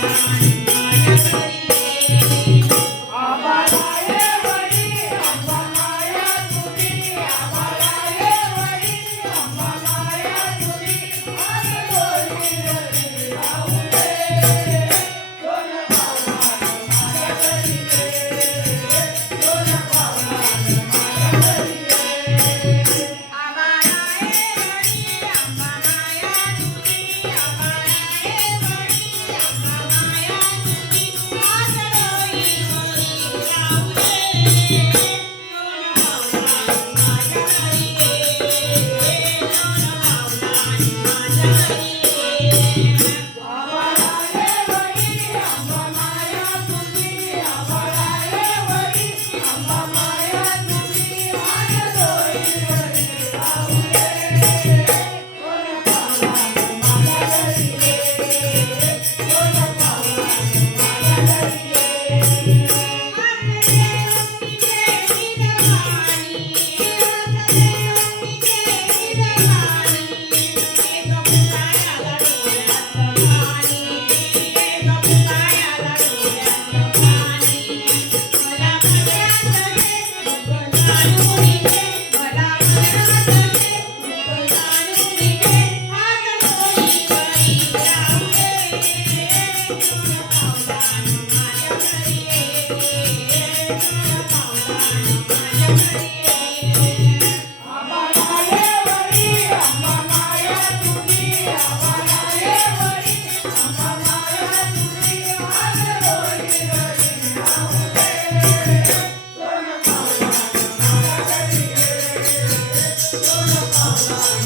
Thank you. मला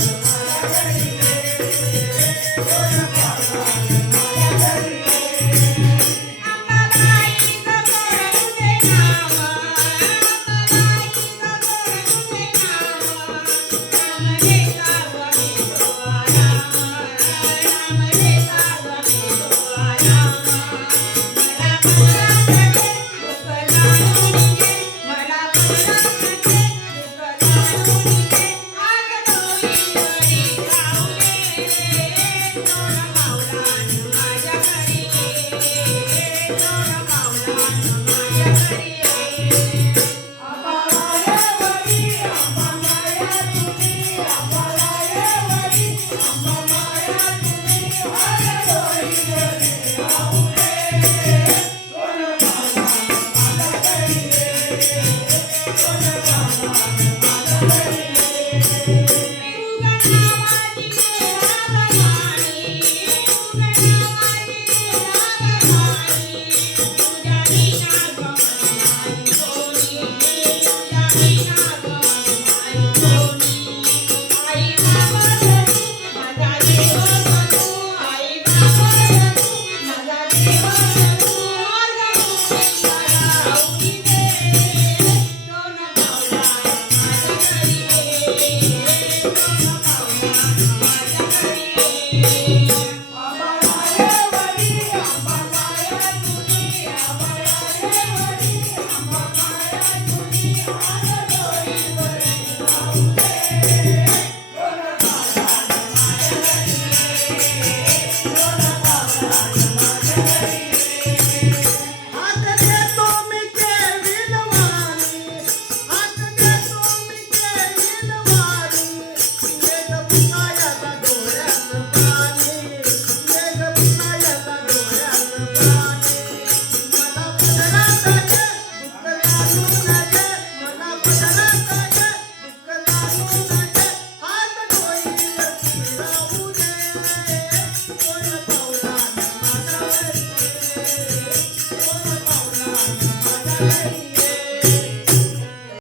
Yeah.